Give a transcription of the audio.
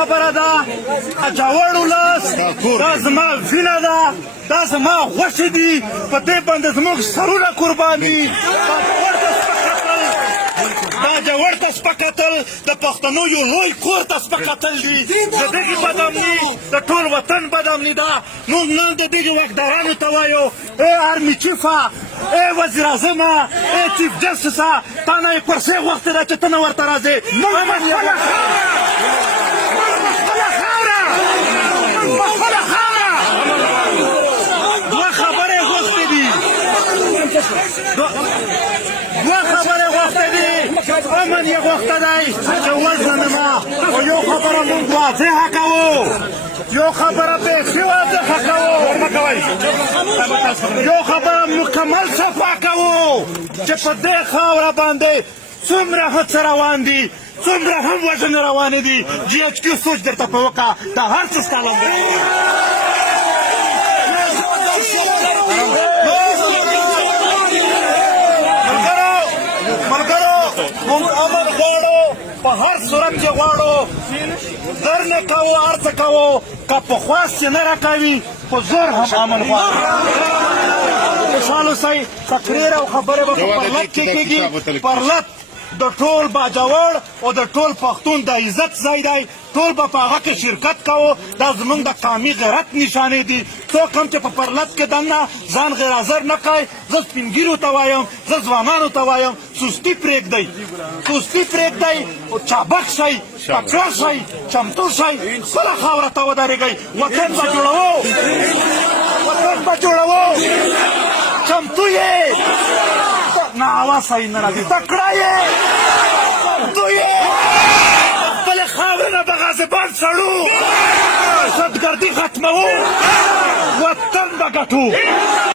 خبره ده جوړ ولس دا زما وینه ده دا زما غوښې دي په دې باندې زموږ سرونه قربان دي دا جوړ ته سپکتل د پښتنو یو لوی کور ته سپکتل دي د دغې بدامني د ټول وطن بدامني ده موږ نن د دغې واکدارانو ته وایو ای آرمي چیفه ای وزیر اعظمه ای چیف جسټسه تا نه یې کرسۍ غوښتې ده چې ته نه ورته راځې دوه خبرې غوښتې دي امن یې غوښته دی چې وزنما خو یو خبره مونږ واضحه کوو یو خبره بیخي واضحه کوو یو خبره مکمل صفا کوو چې په دې خاوره باندې څومره هڅه روان دي څومره هم وژنې روانې دي جي ایچ کیو سوچ درته په وکړه دا هر څه ستا لومړی موږ امن غواړو په هر صورت کې غواړو زر نه کوو هر څه کوو که په خواست نه راکوي په زور هم امن غواړو خوشحال اوسئ تقریر او خبرې به په پرلت کې کېږي پرلت د ټول باجوړ او د ټول پښتون د عزت ځای دی ټول به په هغه کې شرکت کوو دا زموږ د قومي غیرت نشانې دي څوک هم چې په پرلت کې دننه ځان غیر حاضر نه کوي زه سپینګیرو ته وایم زه ځوانانو ته وایم سستي پرېږدئ چابک شئ تکړه شئ چمتو شئ خپله خاوره ته ودرېږئ وطن به جوړوو چمتو یې نه آواز صحیح نه راځي تکړه یې چمتو یې خپلې خاورې نه به غاصبان سړو دهشتګردي ختموو وطن به ګټو